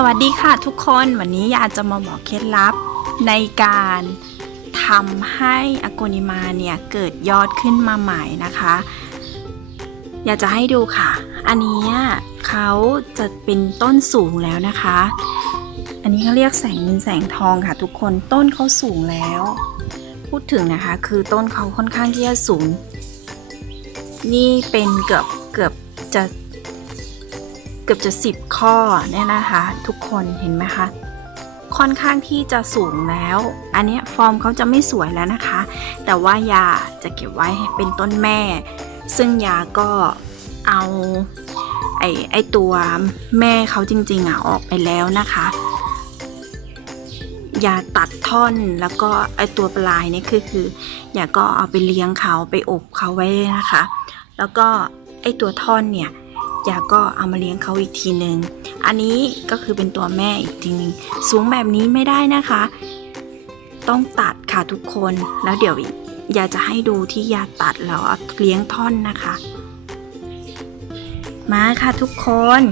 สวัสดีค่ะทุกคนวันนี้อยากจะมาบอกเคล็ดลับ ในการทำให้อโกนิมาเนี่ยเกิดยอดขึ้นมาใหม่นะคะ อยากจะให้ดูค่ะ อันนี้เขาจะเป็นต้นสูงแล้วนะคะ อันนี้เขาเรียกแสงเงินแสงทองค่ะ ทุกคนต้นเขาสูงแล้ว พูดถึงนะคะ คือต้นเขาค่อนข้างที่จะสูง นี่เป็นเกือบเกือบจะ กือบจะสิบข้อเนี่ยนะคะ ทุกคนเห็นไหมคะ ค่อนข้างที่จะสูงแล้ว อันนี้ฟอร์มเขาจะไม่สวยแล้วนะคะ แต่ว่ายาจะเก็บไว้เป็นต้นแม่ ซึ่งยาก็เอาไอไอตัวแม่เขาจริงๆอะออกไปแล้วนะคะยาตัดท่อนแล้วก็ไอตัวปลายนี่คือคือยาก็เอาไปเลี้ยงเขาไปอบเขาไว้นะคะ แล้วก็ไอตัวท่อนเนี่ย ยาก็เอามาเลี้ยงเขาอีกทีหนึ่งอันนี้ก็คือเป็นตัวแม่อีกทีหนึ่งสูงแบบนี้ไม่ได้นะคะ ต้องตัดค่ะทุกคนแล้วเดี๋ยวยาจะให้ดูที่ยาตัดแล้วเอาเลี้ยงท่อนนะคะ มาค่ะทุกคน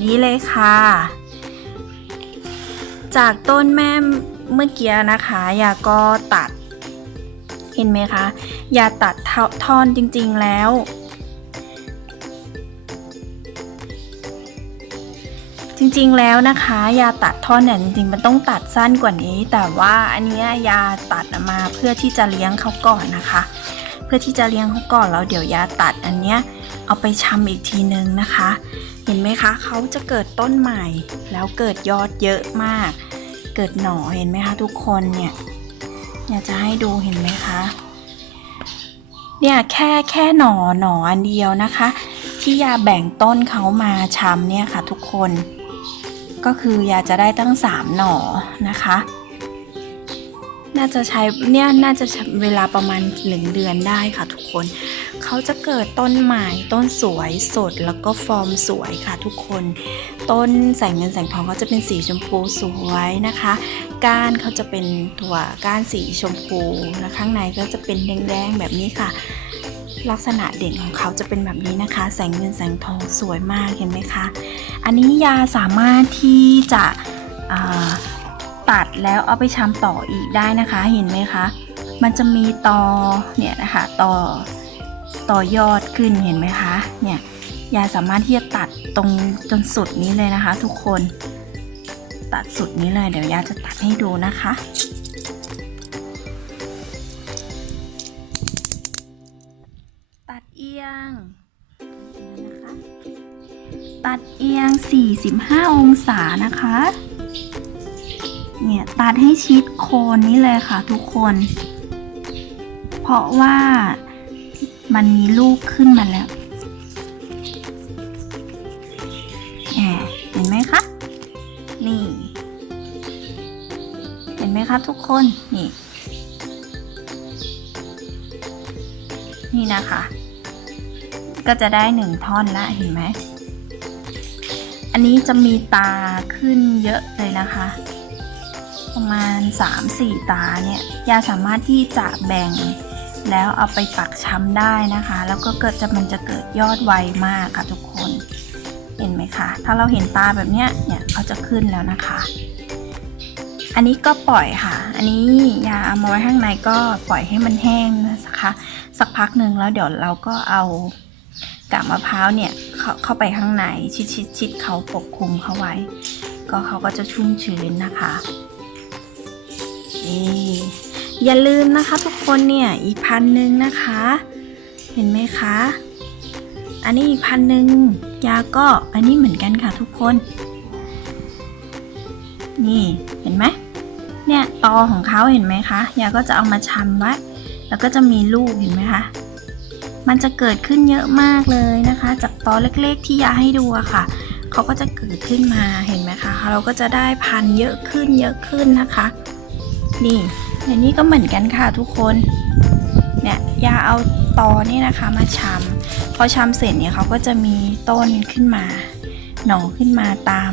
นี่เลยค่ะ จากต้นแม่เมื่อกี้นะคะยาก็ตัด เห็นไหมคะยาตัดท่อนจริงๆแล้ว จริงๆแล้วนะคะ ยาตัดท่อนเนี่ยจริงๆมันต้องตัดสั้นกว่านี้ แต่ว่าอันนี้ยาตัดมาเพื่อที่จะเลี้ยงเขาก่อนนะคะ เพื่อที่จะเลี้ยงเขาก่อนแล้วเดี๋ยวยาตัดอันเนี้ยเอาไปชำอีกทีนึงนะคะ เห็นไหมคะเขาจะเกิดต้นใหม่ แล้วเกิดยอดเยอะมาก เกิดหน่อเห็นไหมคะทุกคนเนี่ยอยากจะให้ดูเห็นไหมคะเนี่ยแค่แค่หน่อหน่ออันเดียวนะคะ ที่ยาแบ่งต้นเขามาชำเนี่ยค่ะทุกคน ก็คือยาจะได้ตั้ง 3 หน่อนะคะ น่าจะใช้เนี่ยน่าจะเวลาประมาณหนึ่งเดือนได้ค่ะทุกคน เขาจะเกิดต้นใหม่ต้นสวยสดแล้วก็ฟอร์มสวยค่ะทุกคน ต้นแสงเงินแสงทองเขาจะเป็นสีชมพูสวยนะคะ ก้านเขาจะเป็นตัวก้านสีชมพูและข้างในก็จะเป็นแดงๆแบบนี้ค่ะ ลักษณะเด่นของเขาจะเป็นแบบนี้นะคะ แสงเงินแสงทองสวยมากเห็นไหมคะ อันนี้ยาสามารถที่จะตัดแล้วเอาไปชำต่ออีกได้นะคะเห็นไหมคะ มันจะมีตอเนี่ยนะคะตอต่อยอดขึ้นเห็นไหมคะเนี่ยยาสามารถที่จะตัดตรงจนสุดนี้เลยนะคะ ทุกคนตัดสุดนี้เลยเดี๋ยวยาจะตัดให้ดูนะคะ ตัดเอียง 45 องศานะคะ เนี่ยตัดให้ชิดโคนนี้เลยค่ะทุกคน เพราะว่ามันมีลูกขึ้นมาแล้วเห็นไหมคะ นี่ เห็นไหมคะทุกคน นี่ นี่นะคะ ก็จะได้หนึ่งท่อนละเห็นไหม อันนี้จะมีตาขึ้นเยอะเลยนะคะ ประมาณ 3-4 ตาเนี่ยยาสามารถที่จะแบ่งแล้วเอาไปปักช้ำได้นะคะ แล้วก็เกิดจะมันจะเกิดยอดไวมากค่ะทุกคนเห็นไหมคะ ถ้าเราเห็นตาแบบเนี้ยเนี่ยเขาจะขึ้นแล้วนะคะ อันนี้ก็ปล่อยค่ะ อันนี้ยาเอามาไว้ข้างในก็ปล่อยให้มันแห้งนะคะ สักพักหนึ่งแล้วเดี๋ยวเราก็เอากาบมะพร้าวเนี่ย เข้าเข้าไปข้างในชิดชิดชิดเขาปกคลุมเขาไว้ ก็เขาก็จะชุ่มชื้นนะคะนี่อย่าลืมนะคะทุกคนเนี่ยอีกพันหนึ่งนะคะ เห็นไหมคะ อันนี้อีกพันหนึ่งยาก็อันนี้เหมือนกันค่ะทุกคน นี่เห็นไหมเนี่ยตอของเขาเห็นไหมคะยาก็จะเอามาชำไว้แล้วก็จะมีลูกเห็นไหมคะ มันจะเกิดขึ้นเยอะมากเลยนะคะ จากตอเล็กๆที่ยาให้ดูอะค่ะเขาก็จะเกิดขึ้นมาเห็นไหมคะ เราก็จะได้พันเยอะขึ้นเยอะขึ้นนะคะ นี่ในนี้ก็เหมือนกันค่ะทุกคนเนี่ยยาเอาตอเนี่ยนะคะมาชำพอชำเสร็จเนี่ยเขาก็จะมีต้นขึ้นมา หน่อขึ้นมาตาม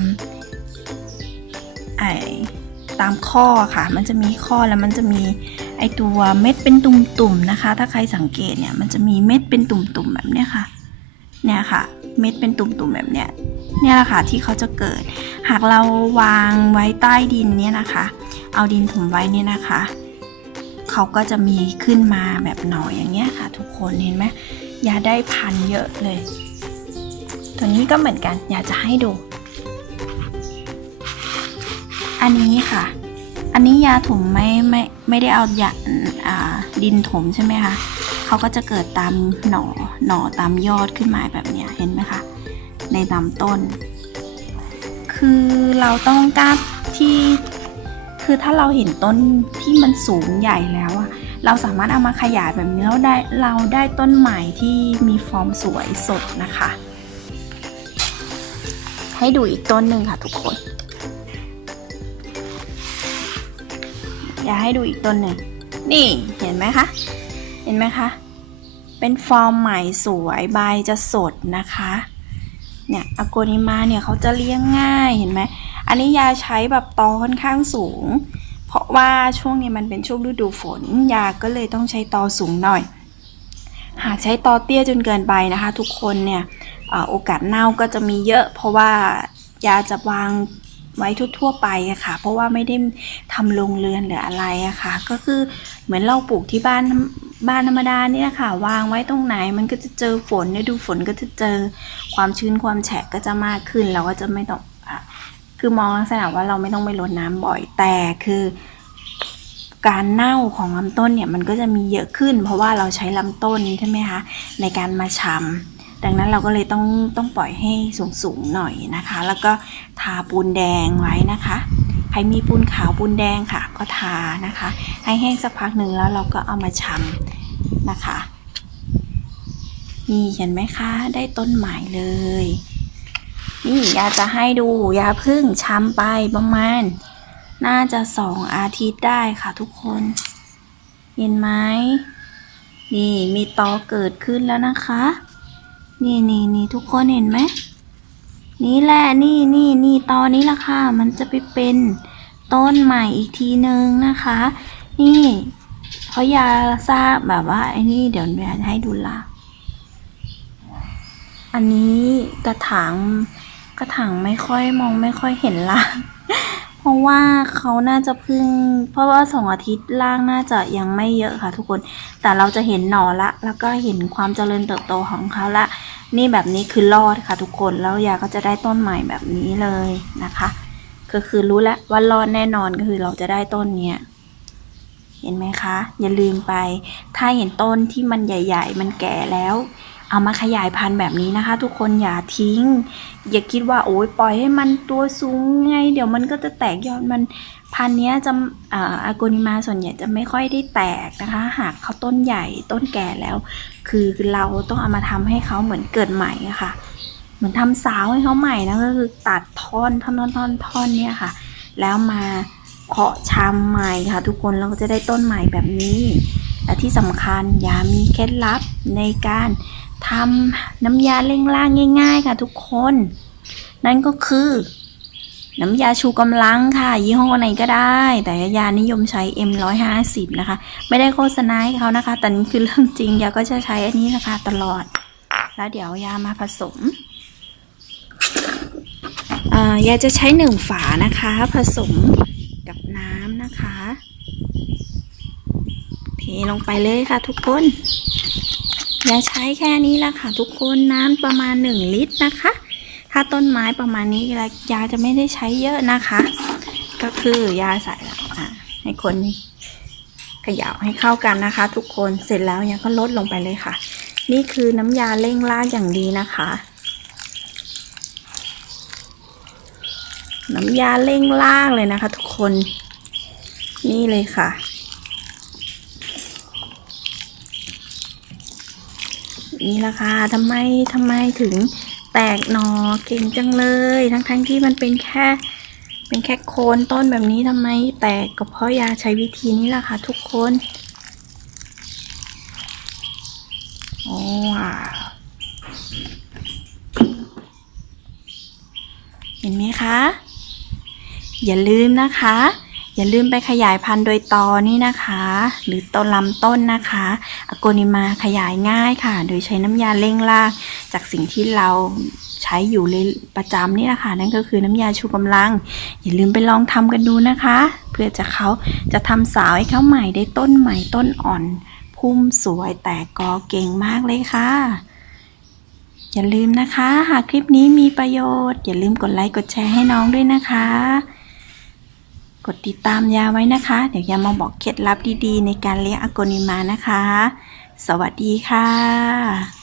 ไอตามข้อค่ะ มันจะมีข้อแล้วมันจะมี ไอตัวเม็ดเป็นตุ่มๆนะคะ ถ้าใครสังเกตเนี่ยมันจะมีเม็ดเป็นตุ่มๆแบบเนี้ยค่ะ เนี่ยค่ะ เม็ดเป็นตุ่มๆแบบเนี้ย เนี่ยแหละค่ะที่เขาจะเกิด หากเราวางไว้ใต้ดินเนี่ยนะคะ เอาดินถมไว้เนี่ยนะคะ เขาก็จะมีขึ้นมาแบบหน่อยอย่างเงี้ยค่ะ ทุกคนเห็นไหมยาได้พันเยอะเลย ตัวนี้ก็เหมือนกันอยากจะให้ดู อันนี้ค่ะ อันนี้ยาถมไม่ไม่ไม่ได้เอายาอ่าดินถมใช่ไหมคะเขาก็จะเกิดตามหน่อหน่อตามยอดขึ้นมาแบบนี้เห็นไหมคะในลำต้น คือเราต้องกล้าที่คือถ้าเราเห็นต้นที่มันสูงใหญ่แล้วอะเราสามารถเอามาขยายแบบนี้แล้วได้เราได้ต้นใหม่ที่มีฟอร์มสวยสดนะคะ ให้ดูอีกต้นหนึ่งค่ะทุกคน อยากให้ดูอีกต้นหนึ่งนี่เห็นไหมคะ เห็นไหมคะ เป็นฟอร์มใหม่สวยใบจะสดนะคะ เนี่ยอโกนิมาเนี่ยเขาจะเลี้ยงง่ายเห็นไหม อันนี้ยาใช้แบบตอค่อนข้างสูง เพราะว่าช่วงนี้มันเป็นช่วงฤดูฝน ยาก็เลยต้องใช้ตอสูงหน่อย หากใช้ตอเตี้ยจนเกินไปนะคะ ทุกคนเนี่ยอโอกาสเน่าก็จะมีเยอะ เพราะว่ายาจะวาง ไว้ทั่วๆไปอะค่ะ เพราะว่าไม่ได้ทำโรงเรือนหรืออะไรอะค่ะ ก็คือเหมือนเราปลูกที่บ้านบ้านธรรมดาเนี่แหละค่ะ วางไว้ตรงไหนมันก็จะเจอฝนฤดูฝนก็จะเจอความชื้นความแฉะก็จะมากขึ้นเราก็จะไม่ต้องคือมองลักษณะว่าเราไม่ต้องไปรดน้ำบ่อยแต่คือ การเน่าของลำต้นเนี่ยมันก็จะมีเยอะขึ้น เพราะว่าเราใช้ลำต้นใช่ไหมคะในการมาชำ ดังนั้นเราก็เลยต้องต้องปล่อยให้สูงๆหน่อยนะคะ แล้วก็ทาปูนแดงไว้นะคะ ใครมีปูนขาวปูนแดงค่ะ ก็ทานะคะ ให้แห้งสักพักหนึ่งแล้วเราก็เอามาชำนะคะนี่เห็นไหมคะ ได้ต้นใหม่เลย นี่ยาจะให้ดูยาพึ่งชำไปประมาณ น่าจะสองอาทิตย์ได้ค่ะทุกคน เห็นไหมนี่มีตอเกิดขึ้นแล้วนะคะ นี่นี่นี่ทุกคนเห็นไหมนี่แหละนี่นี่นี่ตอนนี้ละค่ะ มันจะไปเป็นต้นใหม่อีกทีนึงนะคะ นี่เพราะยาทราบแบบว่าไอ้นี่เดี๋ยวแม่ให้ดูละอันนี้กระถางกระถางไม่ค่อยมองไม่ค่อยเห็นละ ราะว่าเขาน่าจะพึ่ง เพราะว่าสองอาทิตย์ล่างน่าจะยังไม่เยอะค่ะทุกคน แต่เราจะเห็นหน่อละ แล้วก็เห็นความเจริญเติบโตของเขาละ นี่แบบนี้คือรอดค่ะทุกคน แล้วยาก็จะได้ต้นใหม่แบบนี้เลยนะคะ ก็คือรู้แล้วว่ารอดแน่นอนก็คือเราจะได้ต้นเนี้ยเห็นไหมคะ อย่าลืมไป ถ้าเห็นต้นที่มันใหญ่ ๆ มันแก่แล้ว เอามาขยายพันธุ์แบบนี้นะคะ ทุกคนอย่าทิ้ง อย่าคิดว่าโอ้ยปล่อยให้มันตัวสูงไง เดี๋ยวมันก็จะแตกยอดมันพันธุ์นี้จะอาอาโกนิมาส่วนใหญ่จะไม่ค่อยได้แตกนะคะ หากเขาต้นใหญ่ต้นแก่แล้ว คือเราต้องเอามาทำให้เขาเหมือนเกิดใหม่ะค่ะ เหมือนทำสาวให้เขาใหม่นะก็คือตัดท่อนท่อนท่อนท่อนท่อนเนี่ยค่ะ แล้วมาเพาะชำใหม่ค่ะ ทุกคนเราก็จะได้ต้นใหม่แบบนี้และที่สำคัญอย่ามีเคล็ดลับในการ ทำน้ำยาเร่งล่างง่าย ๆ ค่ะทุกคน นั่นก็คือ น้ำยาชูกำลังค่ะ ยี่ห้อไหนก็ได้ แต่ยานิยมใช้ M150 นะคะ ไม่ได้โฆษณาให้เขานะคะ แต่นี่คือเรื่องจริงยาก็จะใช้อันนี้นะคะ ตลอด แล้วเดี๋ยวยามาผสมอ่ายาจะใช้หนึ่งฝานะคะ ผสมกับน้ำนะคะ เทลงไปเลยค่ะทุกคน อย่าใช้แค่นี้ละค่ะ ทุกคนน้ำประมาณ 1 ลิตรนะคะ ถ้าต้นไม้ประมาณนี้ยาจะไม่ได้ใช้เยอะนะคะ ก็คือยาใส่อะให้คนเขย่าให้เข้ากันนะคะ ทุกคนเสร็จแล้วยาก็ลดลงไปเลยค่ะ นี่คือน้ำยาเร่งรากอย่างดีนะคะน้ำยาเร่งรากเลยนะคะ ทุกคน นี่เลยค่ะ นี่ละค่ะทำไมทำไมถึงแตกหนอเก่งจังเลย ทั้งทั้งๆที่มันเป็นแค่ เป็นแค่โคนต้นแบบนี้ทำไมแตกก็เพราะยาใช้วิธีนี้แหละค่ะ ทุกคนโอ้ว้าเห็นไหมคะ อย่าลืมนะคะ อย่าลืมไปขยายพันธุ์โดยตอนี่นะคะ หรือต้นลำต้นนะคะอโกนิมาขยายง่ายค่ะ โดยใช้น้ำยาเร่งราก จากสิ่งที่เราใช้อยู่เลยประจำนี่แหละค่ะนั่นก็คือน้ำยาชูกำลัง อย่าลืมไปลองทำกันดูนะคะ เพื่อจะเขาจะทำสาวให้เขาใหม่ได้ต้นใหม่ต้นอ่อน พุ่มสวยแตกกอเก่งมากเลยค่ะอย่าลืมนะคะ หากคลิปนี้มีประโยชน์ อย่าลืมกดไลค์กดแชร์ให้น้องด้วยนะคะ กดติดตามยาไว้นะคะ เดี๋ยวยามาบอกเคล็ดลับดีๆ ในการเลี้ยงอโกนิมานะคะ สวัสดีค่ะ